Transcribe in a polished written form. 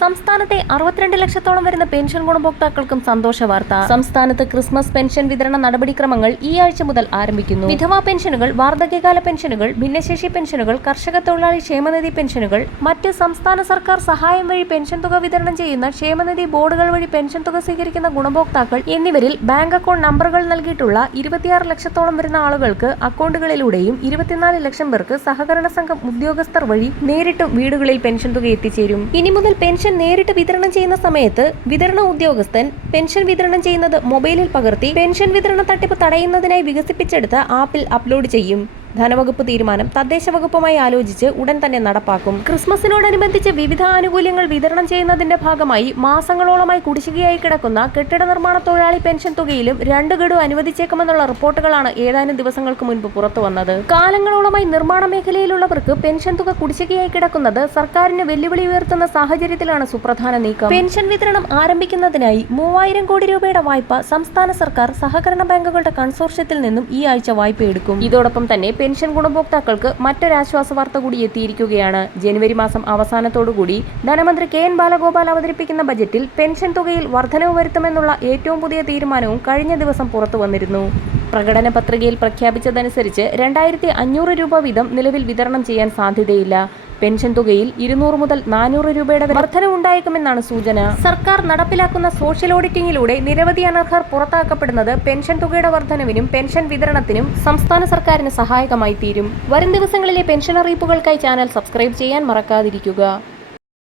സംസ്ഥാനത്തെ 62 ലക്ഷത്തോളം വരുന്ന പെൻഷൻ ഗുണഭോക്താക്കൾക്കും സന്തോഷ വാർത്ത. സംസ്ഥാനത്ത് ക്രിസ്മസ് പെൻഷൻ വിതരണ നടപടിക്രമങ്ങൾ ഈ ആഴ്ച മുതൽ ആരംഭിക്കുന്നു. വിധവാ പെൻഷനുകൾ, വാർദ്ധക്യകാല പെൻഷനുകൾ, ഭിന്നശേഷി പെൻഷനുകൾ, കർഷക തൊഴിലാളി ക്ഷേമനിധി പെൻഷനുകൾ, മറ്റ് സംസ്ഥാന സർക്കാർ സഹായം വഴി പെൻഷൻ തുക വിതരണം ചെയ്യുന്ന ക്ഷേമനിധി ബോർഡുകൾ വഴി പെൻഷൻ തുക സ്വീകരിക്കുന്ന ഗുണഭോക്താക്കൾ എന്നിവരിൽ ബാങ്ക് അക്കൗണ്ട് നമ്പറുകൾ നൽകിയിട്ടുള്ള 26 ലക്ഷത്തോളം വരുന്ന ആളുകൾക്ക് അക്കൗണ്ടുകളിലൂടെയും 24 ലക്ഷം പേർക്ക് സഹകരണ സംഘം ഉദ്യോഗസ്ഥർ വഴി നേരിട്ടും വീടുകളിൽ പെൻഷൻ തുക എത്തിച്ചേരും. ഇനി മുതൽ പെൻഷൻ നേരിട്ട് വിതരണം ചെയ്യുന്ന സമയത്ത് വിതരണ ഉദ്യോഗസ്ഥൻ പെൻഷൻ വിതരണം ചെയ്യുന്നത് മൊബൈലിൽ പകർത്തി പെൻഷൻ വിതരണ തട്ടിപ്പ് തടയുന്നതിനായി വികസിപ്പിച്ചെടുത്ത ആപ്പിൽ അപ്ലോഡ് ചെയ്യും. ധനവകുപ്പ് തീരുമാനം തദ്ദേശ വകുപ്പുമായി ആലോചിച്ച് ഉടൻ തന്നെ നടപ്പാക്കും. ക്രിസ്മസിനോടനുബന്ധിച്ച് വിവിധ ആനുകൂല്യങ്ങൾ വിതരണം ചെയ്യുന്നതിന്റെ ഭാഗമായി മാസങ്ങളോളമായി കുടിശ്ശികയായി കിടക്കുന്ന കെട്ടിട നിർമ്മാണ തൊഴിലാളി പെൻഷൻ തുകയിലും 2 ഗഡു അനുവദിച്ചേക്കുമെന്നുള്ള റിപ്പോർട്ടുകളാണ് ഏതാനും ദിവസങ്ങൾക്ക് മുൻപ് പുറത്തു വന്നത്. കാലങ്ങളോളമായി നിർമ്മാണ മേഖലയിലുള്ളവർക്ക് പെൻഷൻ തുക കുടിശ്ശികയായി കിടക്കുന്നത് സർക്കാരിന് വെല്ലുവിളി ഉയർത്തുന്ന സാഹചര്യത്തിലാണ് സുപ്രധാന നീക്കം. പെൻഷൻ വിതരണം ആരംഭിക്കുന്നതിനായി 3000 കോടി രൂപയുടെ വായ്പ സംസ്ഥാന സർക്കാർ സഹകരണ ബാങ്കുകളുടെ കൺസോർഷ്യത്തിൽ നിന്നും ഈ ആഴ്ച വായ്പയെടുക്കും. ഇതോടൊപ്പം തന്നെ പെൻഷൻ ഗുണഭോക്താക്കൾക്ക് മറ്റൊരാശ്വാസ വാർത്ത കൂടി എത്തിയിരിക്കുകയാണ്. ജനുവരി മാസം അവസാനത്തോടുകൂടി ധനമന്ത്രി KN ബാലഗോപാൽ അവതരിപ്പിക്കുന്ന ബജറ്റിൽ പെൻഷൻ തുകയിൽ വർധനവ് വരുത്തുമെന്നുള്ള ഏറ്റവും പുതിയ തീരുമാനവും കഴിഞ്ഞ ദിവസം പുറത്തു വന്നിരുന്നു. പ്രകടന പത്രികയിൽ പ്രഖ്യാപിച്ചതനുസരിച്ച് 2500 രൂപ വീതം നിലവിൽ വിതരണം ചെയ്യാൻ സാധ്യതയില്ല. പെൻഷൻ തുകയിൽ 200 മുതൽ 400 രൂപയുടെ വർധനവുണ്ടായേക്കുമെന്നാണ് സൂചന. സർക്കാർ നടപ്പിലാക്കുന്ന സോഷ്യൽ ഓഡിറ്റിംഗിലൂടെ നിരവധി അനർഹർ പുറത്താക്കപ്പെടുന്നത് പെൻഷൻ തുകയുടെ വർധനവിനും പെൻഷൻ വിതരണത്തിനും സംസ്ഥാന സർക്കാരിന് സഹായകമായി തീരും. വരും ദിവസങ്ങളിലെ പെൻഷൻ അറിയിപ്പുകൾക്കായി ചാനൽ സബ്സ്ക്രൈബ് ചെയ്യാൻ മറക്കാതിരിക്കുക.